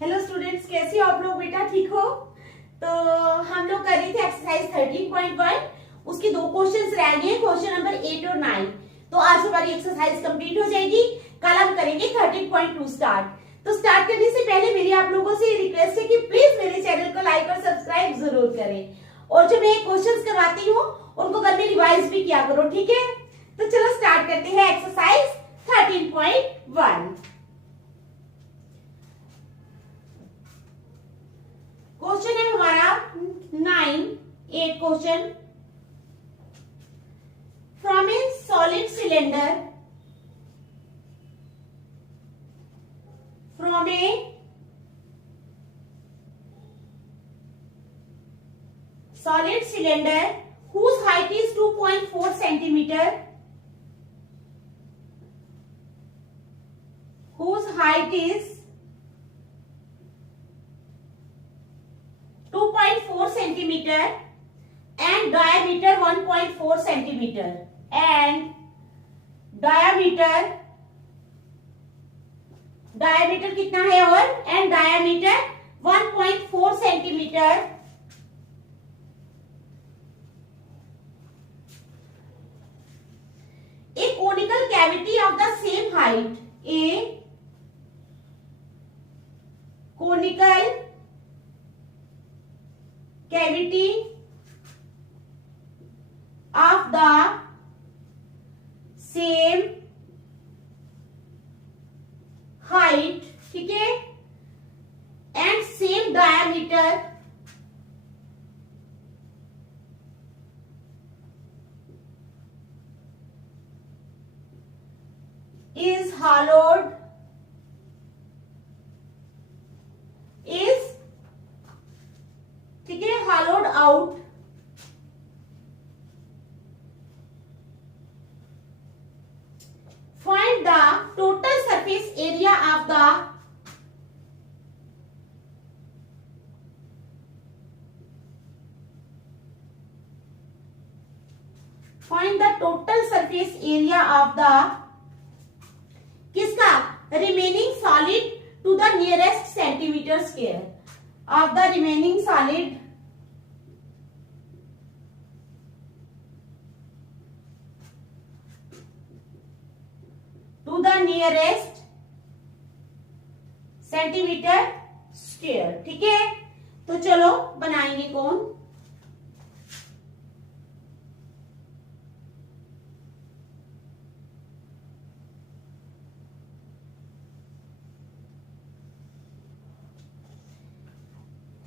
Hello students, कैसे हो आप लोग? बेटा ठीक हो? तो हम लोग कर रहे थे एक्सरसाइज 13.1। उसके दो क्वेश्चंस रह गए, क्वेश्चन नंबर 8 और 9। तो आज हमारी एक्सरसाइज कंप्लीट हो जाएगी। कल हम करेंगे 13.2 स्टार्ट। तो स्टार्ट करने से पहले मेरी आप लोगों से रिक्वेस्ट है कि प्लीज मेरे चैनल को लाइक और सब्सक्राइब जरूर करें, और जो मैं क्वेश्चंस करवाती हूँ उनको घर में रिवाइज भी किया करो, ठीक है? तो चलो स्टार्ट करते हैं एक्सरसाइज 13.1। क्वेश्चन है हमारा 8 question. From a solid cylinder, from a solid cylinder whose height is 2.4 centimeter, whose height is 2.4 centimeter and diameter 1.4 centimeter, and diameter कितना है और and diameter 1.4 centimetre A conical cavity of the same height, A conical cavity of the same height, ठीक है, and same diameter is hollowed, ठीक है, hollowed out find the total surface area of the किसका? Remaining solid to the nearest centimetre square, of the remaining solid to the nearest centimetre square, ठीक है? तो चलो बनाएंगे कौन?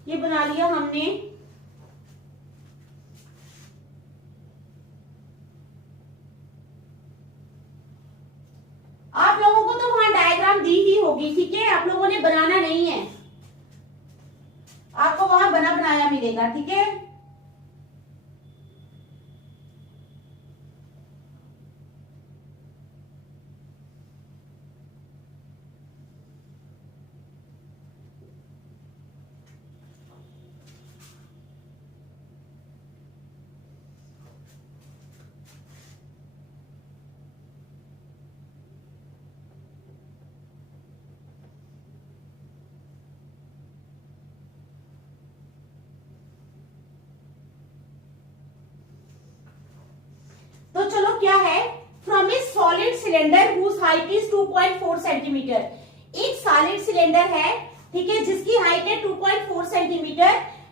ये बना लिया हमने। आप लोगों को तो वहां डायग्राम दी ही होगी, ठीक है? आप लोगों ने बनाना नहीं है, आपको वहां बना बनाया मिलेगा, ठीक है? तो चलो क्या है? From a solid cylinder whose height is 2.4 centimetre. एक सॉलिड सिलेंडर है, ठीक है, जिसकी हाइट है 2.4 सेंटीमीटर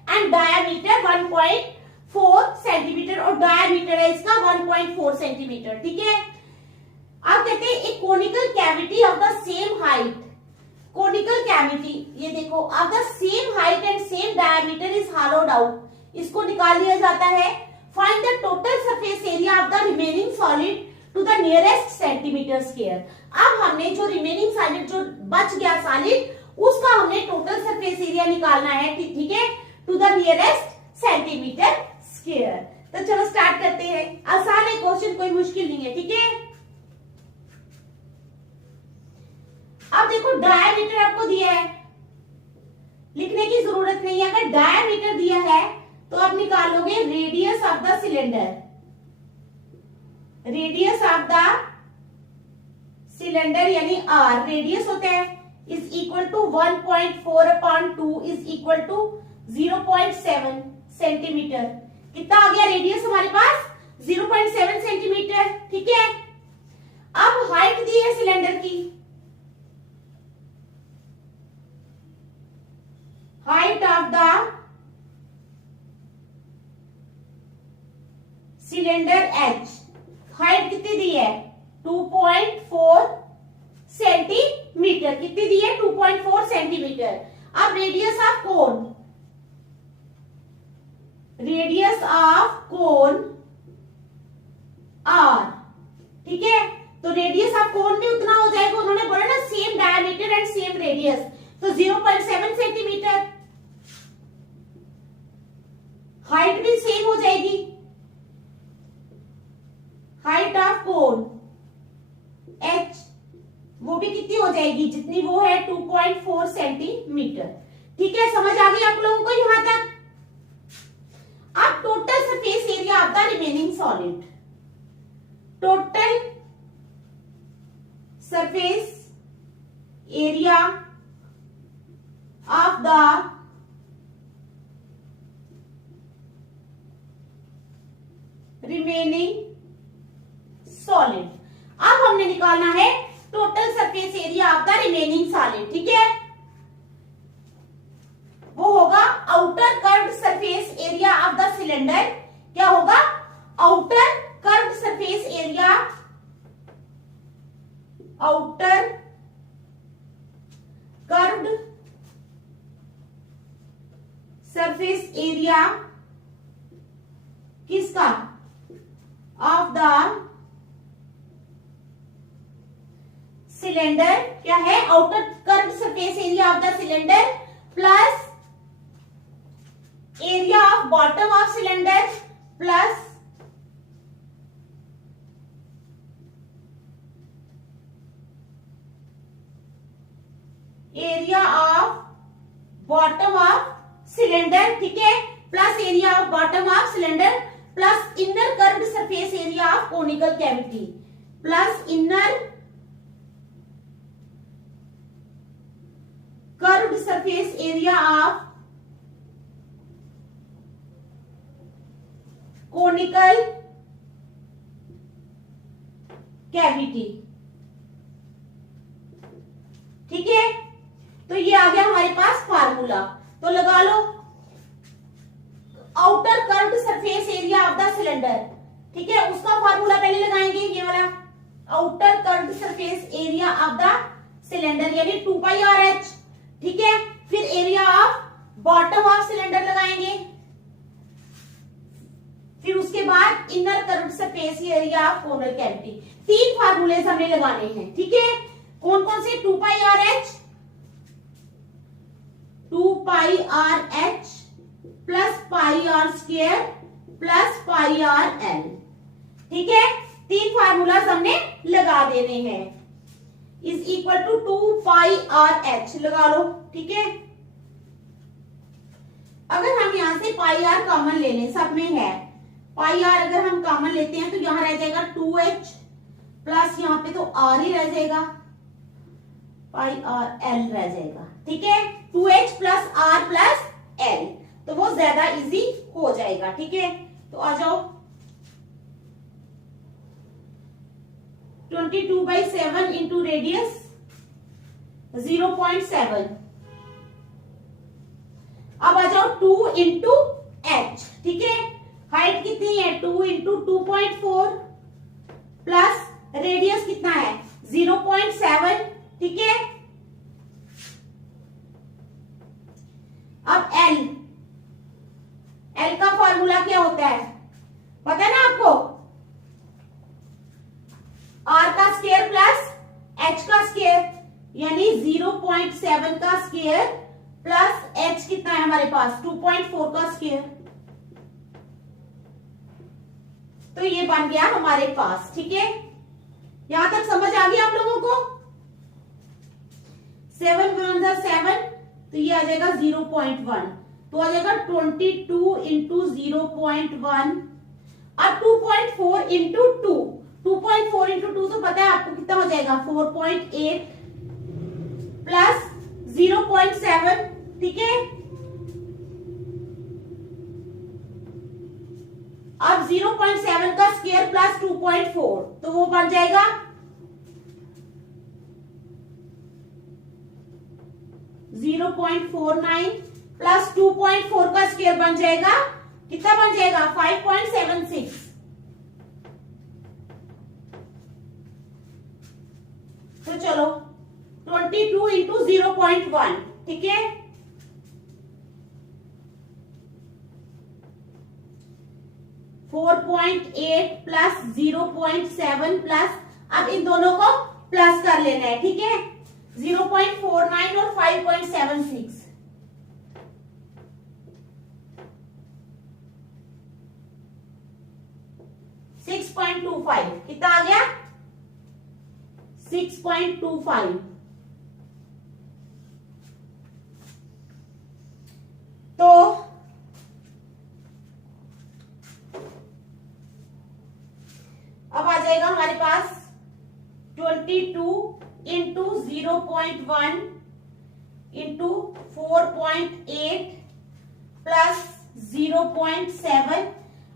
एंड डायामीटर 1.4 सेंटीमीटर, और डायामीटर है इसका 1.4 सेंटीमीटर, ठीक है? अब कहते हैं एक conical cavity of the same height, conical cavity, ये देखो, of the same height and same diameter is होलोड out, इसको निकाल लिया जाता है। Find the total surface area of the remaining solid to the nearest centimeter square। अब हमने जो रिमेनिंग सॉलिड, जो बच गया सॉलिड, उसका हमने टोटल सरफेस एरिया निकालना है, ठीक है, to the nearest centimetre square. तो चलो स्टार्ट करते हैं। आसान है क्वेश्चन, कोई मुश्किल नहीं है, ठीक है? अब देखो, डायमीटर आपको दिया है, लिखने की जरूरत नहीं है। अगर डायमीटर दिया है तो आप निकालोगे radius of the cylinder, radius of the cylinder यानी आर, रेडियस होता है, is equal to 1.4/2 is equal to 0.7 centimetre. कितना आ गया रेडियस हमारे पास? 0.7 सेंटीमीटर। ठीक है, अब हाइट दी है सिलेंडर की, height of the cylinder H, height कितनी दी है? 2.4 सेंटीमीटर। कितनी दी है? 2.4 सेंटीमीटर। अब radius of cone, radius of cone R, ठीक है, तो रेडियस ऑफ कोन भी उतना हो जाएगा, उन्होंने बोला ना same diameter and same radius, तो 0.7 सेंटीमीटर। हाइट भी सेम हो जाएगी, हाइट ऑफ कोन H वो भी कितनी हो जाएगी जितनी वो है 2.4 सेंटीमीटर। ठीक है, समझ आ गई आप लोगों को यहां तक? अब total surface area of the remaining solid, total surface area of the remaining solid. अब हमने निकालना है total surface area of the remaining solid. ठीक है, वो होगा outer curved surface area of the cylinder. क्या होगा? Outer curved surface area, outer curved surface area किसका? Of the cylinder. क्या है? Outer curved surface area of the cylinder plus area of bottom of cylinder plus area of bottom of cylinder. ठीक है, plus area of bottom of cylinder plus inner curved surface area of conical cavity, plus inner curved surface area of conical cavity. ठीक है, तो ये आ गया हमारे पास formula, तो लगा लो outer curved surface area of the cylinder. ठीक है, उसका फार्मूला पहले लगाएंगे, ये वाला outer curved surface area of the cylinder यानी 2πRH। ठीक है, फिर area of bottom of cylinder लगाएंगे, फिर उसके बाद inner curved surface area of conical cavity. 3 फार्मूले हमने लगाने हैं। ठीक है, कौन कौन से? 2πRH, 2πRH plus πr² plus πrl। ठीक है, 3 फार्मूला हमने लगा देने हैं। इज इक्वल टू 2πRH लगा लो। ठीक है, अगर हम यहां से πr कॉमन ले लें, सब में है πr, अगर हम कॉमन लेते हैं तो यहां रह जाएगा 2h प्लस यहां पे तो r ही रह जाएगा, πrl रह जाएगा। ठीक है, 2h plus r plus l, तो वो ज्यादा इजी हो जाएगा। ठीक है, तो आ जाओ 22/7 इंटू रेडियस 0.7। अब आ जाओ 2 इंटू h। ठीक है, हाइट कितनी है? 2 इंटू 2.4 प्लस रेडियस कितना है? 0.7। ठीक है, अब L का फॉर्मूला क्या होता है पता है ना आपको? R का स्क्वायर प्लस H का स्क्वायर यानी 0.7 का स्क्वायर प्लस H कितना है हमारे पास? 2.4 का स्क्वायर। तो ये बन गया हमारे पास। ठीक है, यहां तक समझ आ गई आप लोगों को? 7 × 7 तो ये आ जाएगा 0.1, तो आ जाएगा 22 इंटू 0.1। अब 2.4 इंटू 2, 2.4 इंटू 2 तो पता है आपको कितना हो जाएगा? 4.8 प्लस 0.7, ठीक है। अब 0.7 का स्क्वायर प्लस 2.4 तो वो बन जाएगा 0.49 प्लस 2.4 का स्क्वायर बन जाएगा, कितना बन जाएगा 5.76। तो चलो 22 इंटू 0.1, ठीक है। 4.8 प्लस 0.7 प्लस, अब इन दोनों को प्लस कर लेना है, ठीक है। 0.49 और 5.76, 6.25 कितना आ गया 6.25। तो अब आ जाएगा हमारे पास 22 इंटू 0.1 इंटू 4.8 प्लस 0.7।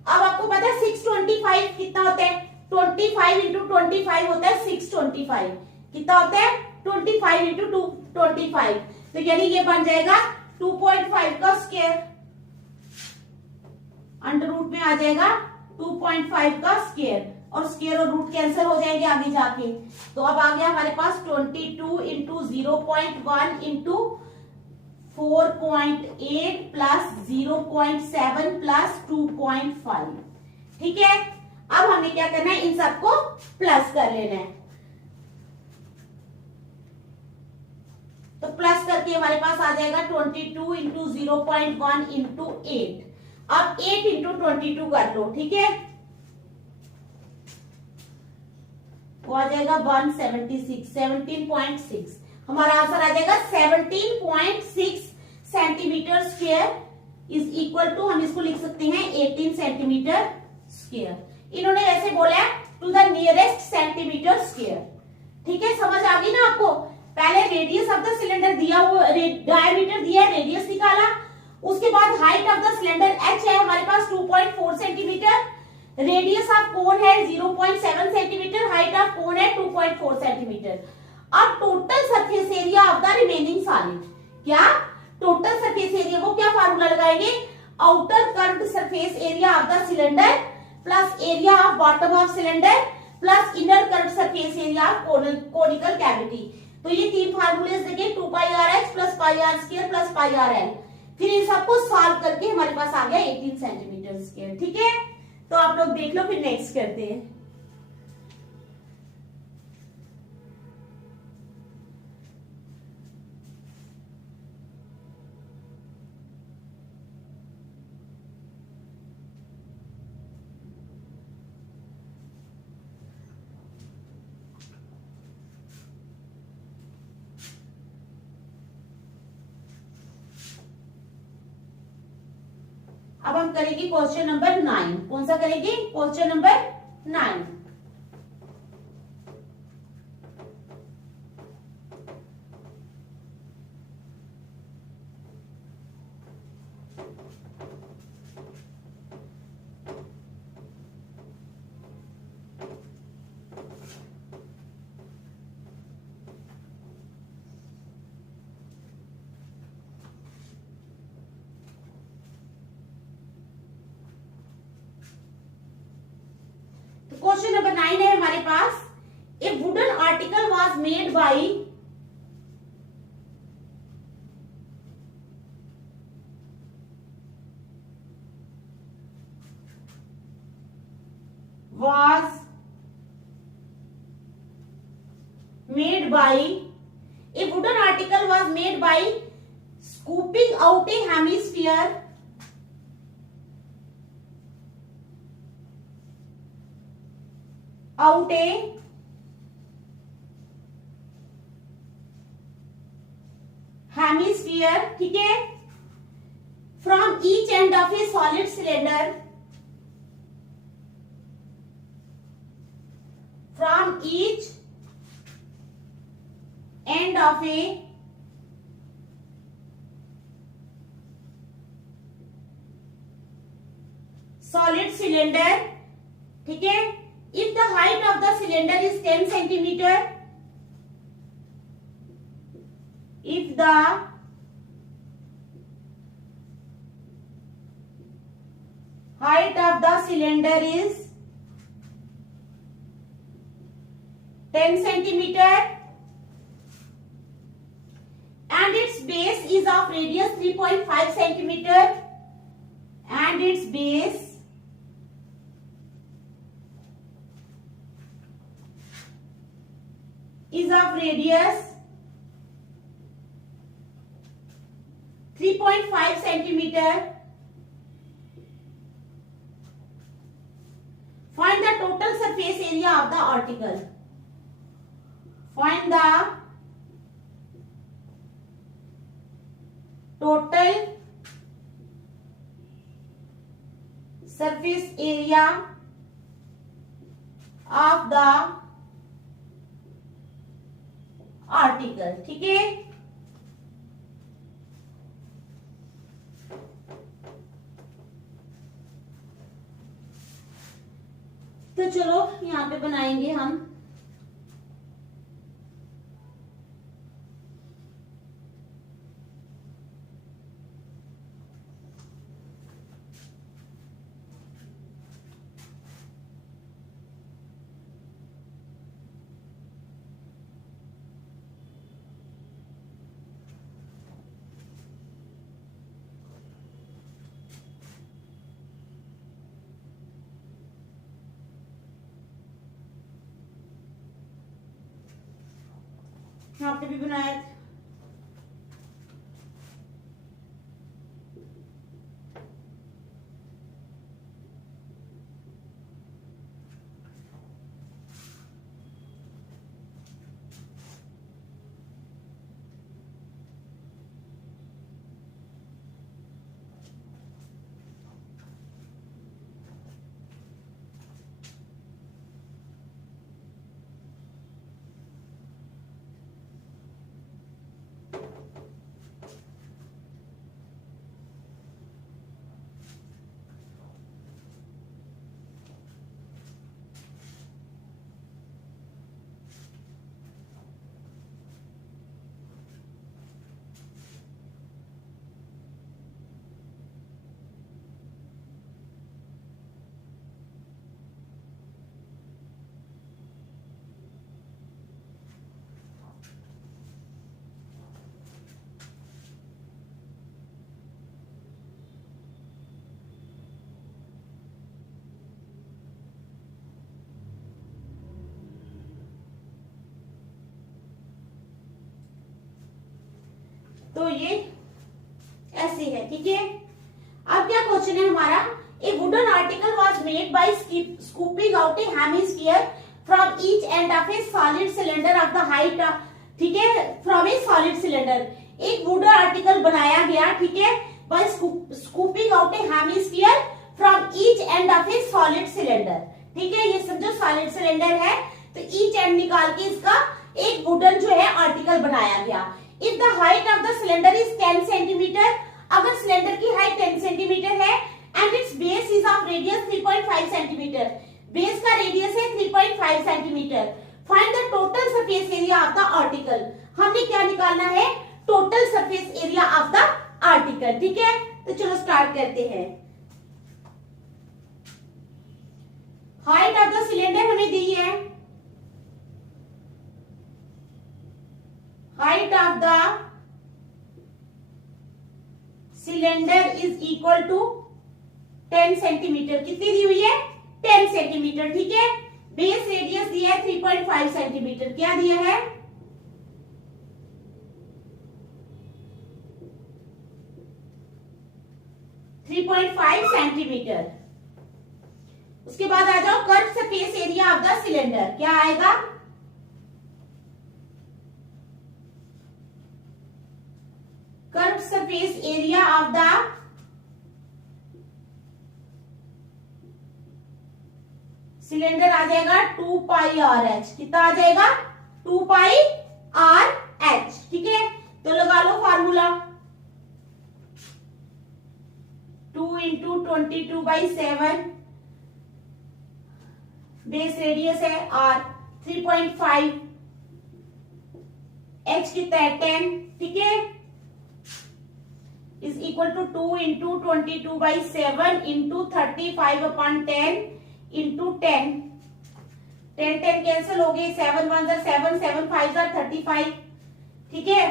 अब आपको पता है 625 कितना होता है, 25 इंटू 25 होता है 625, कितना होता है 25 इंटू 25, तो यानी ये बन जाएगा 2.5 का स्क्वायर, अंडर रूट में आ जाएगा 2.5 का स्क्वायर, और स्क्वायर और रूट कैंसिल हो जाएंगे आगे जाके। तो अब आ गया हमारे पास 22 इंटू 0.1 इंटू 4.8 प्लस 0.7 प्लस 2.5, ठीक है। अब हमें क्या करना है, इन सबको प्लस कर लेना है। तो प्लस करके हमारे पास आ जाएगा 22 इंटू 0.1 इंटू 8। अब 8 इंटू 22 कर लो, ठीक है। वो आ जाएगा 176, 17.6। हमारा आंसर आ जाएगा 17.6 centimetre square is equal to, हम इसको लिख सकते हैं 18 सेंटीमीटर स्क्वायर। इन्होंने ऐसे बोला है to the nearest centimetre square, ठीक है। समझ आ गई ना आपको। पहले रेडियस ऑफ द सिलेंडर दिया हुआ, डायमीटर दिया है, रेडियस निकाला, उसके बाद height of the cylinder h है हमारे पास 2.4 सेंटीमीटर, रेडियस ऑफ कोन है 0.7 सेंटीमीटर, हाइट ऑफ कोन है 2.4 सेंटीमीटर। अब total surface area of the remaining solid, क्या टोटल सरफेस एरिया, वो क्या फार्मूला लगाएंगे, outer curved surface area of the cylinder plus area of bottom of cylinder plus inner curved surface area of conical cavity. तो ये तीन फार्मूले देखिए, 2πrh plus πr² plus πrl। फिर इन सबको सॉल्व करके हमारे पास आ गया 18 सेंटीमीटर स्क्वायर, ठीक है। तो आप लोग देख लो, फिर नेक्स्ट करते हैं। अब हम करेंगे क्वेश्चन नंबर 9। कौन सा करेंगे, क्वेश्चन नंबर 9। क्वेश्चन नंबर 9 है हमारे पास, a wooden article was made by scooping out a hemisphere ठीक है, from each end of a solid cylinder, from each end of a solid cylinder, ठीक है, if the height of the cylinder is 10 centimetre, if the height of the cylinder is 10 centimeter and its base is of radius 3.5 centimeter and its base is of radius 3.5 centimeter. Find the total surface area of the article. Find the total surface area of the article. ठीक है, तो चलो यहाँ पे बनाएंगे हम। यहाँ पे भी बनाया था। तो ये ऐसे है, ठीक है। अब क्या क्वेश्चन है हमारा, a wooden article was made by scooping out a hemisphere from each end of a solid cylinder of the height, ठीक है, फ्रॉम ए सॉलिड सिलेंडर। एक वुडन आर्टिकल बनाया गया, ठीक है, by scooping out a hemisphere from each end of a solid cylinder, ठीक है। ये समझो सॉलिड सिलेंडर है, तो ईच एंड निकाल के इसका एक वुडन जो है आर्टिकल बनाया गया। If the height of the cylinder is 10 centimetre, अगर सिलेंडर की हाइट 10 सेंटीमीटर है and it's base is of radius 3.5 centimetre, base का रेडियस है 3.5 centimetre, find the total surface area of the article. हमने क्या निकालना है, total surface area of the article, ठीक है। तो चलो स्टार्ट करते हैं। हाइट ऑफ द सिलेंडर हमें दी है, height of the cylinder is equal to 10 centimetre, कितनी दी हुई है, 10 सेंटीमीटर, ठीक है। बेस रेडियस दिया है 3.5 सेंटीमीटर, क्या दिया है, सेंटीमीटर। उसके बाद आ जाओ curve surface area of the cylinder, क्या आएगा, curve surface area of the cylinder आ जाएगा 2 पाई आर एच, कितना आ जाएगा, 2 पाई आर एच, ठीक है। तो लगा लो फार्मूला, 2 × 10⁻⁴ 22/7 बेस रेडियस है r, 3.5 h कितना है 10, ठीक है, is equal to 2 into 22/7 into 35/10 into 10, 10 cancel हो गई, 7 1 7 7 5 35, ठीक है,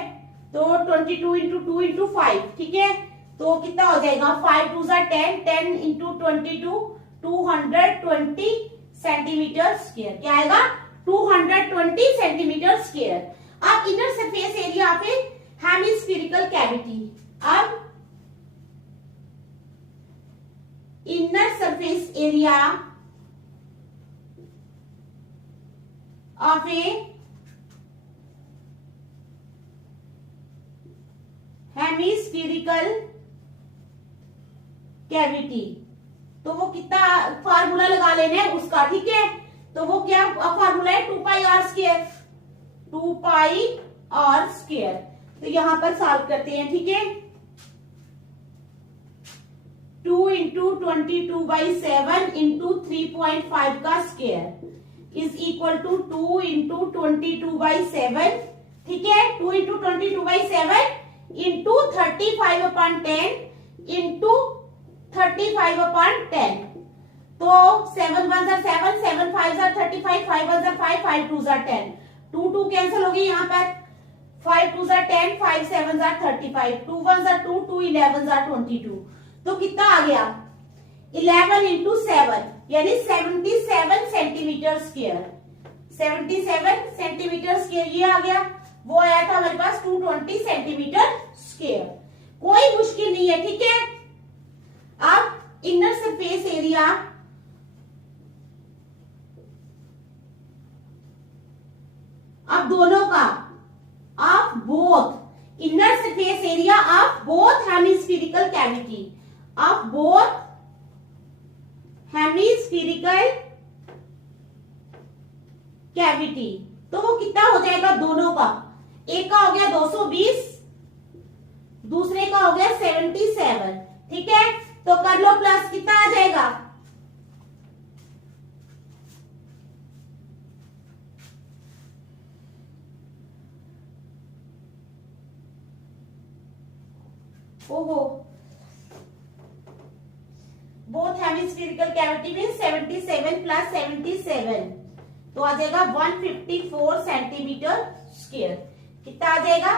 तो 22 इंटू 2 इंटू 5, ठीक है, तो कितना हो जाएगा 5 2 10, 10 इंटू 22 220 सेंटीमीटर स्क्वायर, क्या आएगा 220 सेंटीमीटर स्क्वायर। अब इनर सरफेस एरिया पे हेमिस्फेरिकल कैविटी, अब inner surface area of A hemispherical cavity, तो वो कितना फार्मूला लगा लेना है उसका, ठीक है, तो वो क्या फार्मूला है 2πr², 2πr², तो यहां पर सॉल्व करते हैं, ठीक है, 2 इंटू 22/7 इंटू 3.5 का square is equal to 2 into 22/7, ठीक है, 2 इंटू 22/7 इंटू 35/10 इंटू 35/10, तो 7 1 7 7 5 35, 5 1 5 5 2 10, 2 2 कैंसिल हो गई यहाँ पर, 5 2 10, 5 7 35, 2 1 2 2 11 22, तो कितना आ गया 11 इंटू 7 यानी 77 सेंटीमीटर स्क्वायर, 77 सेंटीमीटर स्क्वायर ये आ गया, वो आया था हमारे पास 220 सेंटीमीटर स्क्वायर, कोई मुश्किल नहीं है, ठीक है। अब इनर सरफेस एरिया अब दोनों का of both inner surface area of both hemispherical cavity, of both hemispherical cavity, तो वो कितना हो जाएगा दोनों का, एक का हो गया 220, दूसरे का हो गया 77, ठीक है, तो कर लो प्लस, कितना आ जाएगा ओहो, बोथ हेमिस्फेरिकल कैविटी में 77 प्लस 77, तो आ जाएगा 154 सेंटीमीटर स्क्वायर, कितना आ जाएगा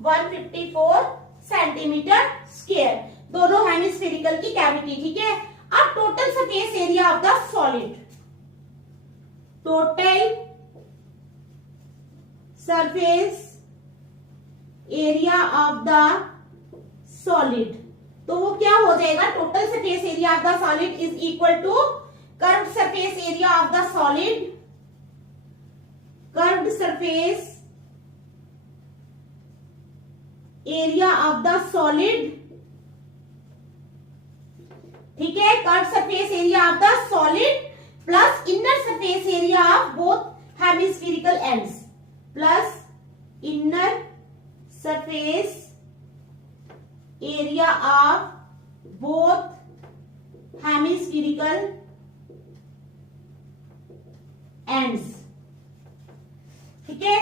154 सेंटीमीटर स्क्वायर, दोनों हेमिस्फेरिकल की कैविटी, ठीक है। अब total surface area of the solid, total surface area of the solid, तो वो क्या हो जाएगा, total surface area of the solid is equal to curved surface area of the solid, curved surface area of the solid, ठीक है, curved surface area of the solid plus inner surface area of both hemispherical ends, plus inner surface area of both hemispherical ends, ठीक है,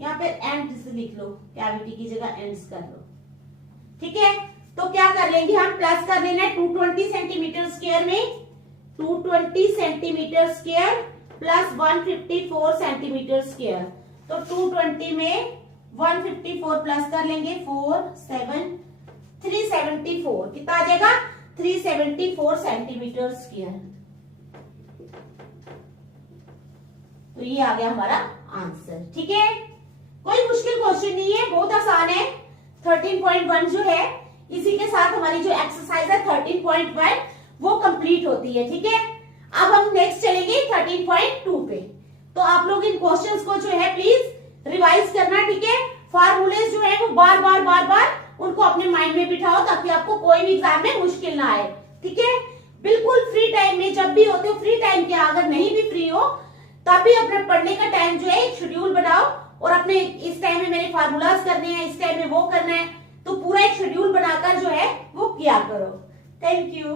यहां पे ends लिख लो, cavity की जगह ends कर लो, ठीक है, तो क्या कर लेंगे हम, प्लस कर लेना है 220 सेंटीमीटर स्क्वायर में 220 centimetre square plus 154 centimetre square, तो 220 में 154 प्लस कर लेंगे 4 7 374, कितना आ जाएगा 374 सेंटीमीटर स्क्वायर, तो ये आ गया हमारा आंसर, ठीक है, कोई मुश्किल क्वेश्चन नहीं है, बहुत आसान है। 13.1 जो है इसी के साथ हमारी जो एक्सरसाइज है 13.1 वो कंप्लीट होती है, ठीक है। अब हम नेक्स्ट चलेंगे 13.2 पे, तो आप लोग इन क्वेश्चंस को जो है प्लीज रिवाइज करना, ठीक है, फार्मूलेज जो है वो बार बार उनको अपने माइंड में बिठाओ ताकि आपको कोई भी एग्जाम में मुश्किल ना आए, ठीक है। बिल्कुल फ्री टाइम में जब भी होते हो, फ्री टाइम के अगर नहीं भी फ्री हो तब भी अपने पढ़ने का टाइम जो है एक शेड्यूल बनाओ और अपने इस टाइम में मैंने फार्मूलाज करने हैं, इस टाइम में वो करना है, तो पूरा एक शेड्यूल बनाकर जो है वो किया करो, थैंक यू।